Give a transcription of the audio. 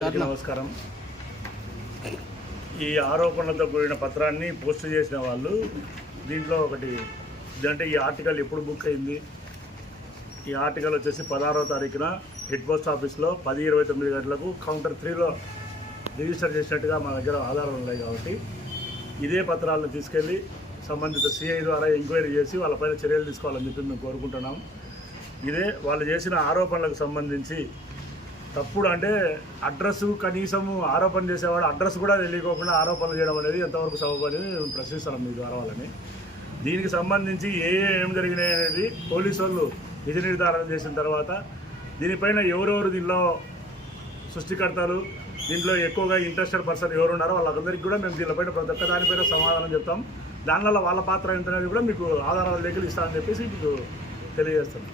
నమస్కారం. ఈ ఆరోపణలతో కూడిన పత్రాన్ని పోస్ట్ చేసిన వాళ్ళు దీంట్లో ఒకటి అంటే ఈ ఆర్టికల్ ఎప్పుడు బుక్ అయింది? ఈ ఆర్టికల్ వచ్చేసి పదహారో తారీఖున హెడ్ పోస్ట్ ఆఫీస్లో పది ఇరవై తొమ్మిది గంటలకు కౌంటర్ త్రీలో రిజిస్టర్ చేసినట్టుగా మా దగ్గర ఆధారాలు ఉన్నాయి కాబట్టి ఇదే పత్రాలను తీసుకెళ్ళి సంబంధిత సిఐ ద్వారా ఎంక్వైరీ చేసి వాళ్ళపైన చర్యలు తీసుకోవాలని చెప్పి మేము కోరుకుంటున్నాం. ఇదే వాళ్ళు చేసిన ఆరోపణలకు సంబంధించి తప్పుడు అంటే అడ్రస్ కనీసం ఆరోపణ చేసేవాడు అడ్రస్ కూడా తెలియకోకుండా ఆరోపణలు చేయడం అనేది ఎంతవరకు సభపడి మేము ప్రశ్నిస్తున్నాం మీ ద్వారా వాళ్ళని. దీనికి సంబంధించి ఏ ఏం జరిగినాయి అనేది పోలీసు వాళ్ళు నిజ నిర్ధారణ చేసిన తర్వాత దీనిపైన ఎవరెవరు దీనిలో సృష్టికర్తలు దీంట్లో ఎక్కువగా ఇంట్రెస్టెడ్ పర్సన్ ఎవరు ఉన్నారో వాళ్ళందరికీ కూడా మేము దీనిపైన ప్రతి ఒక్క దానిపైన సమాధానం చెప్తాం. దానివల్ల వాళ్ళ పాత్ర ఎంత అనేది కూడా మీకు ఆధారాలు లేఖలు ఇస్తామని చెప్పేసి మీకు తెలియజేస్తున్నాం.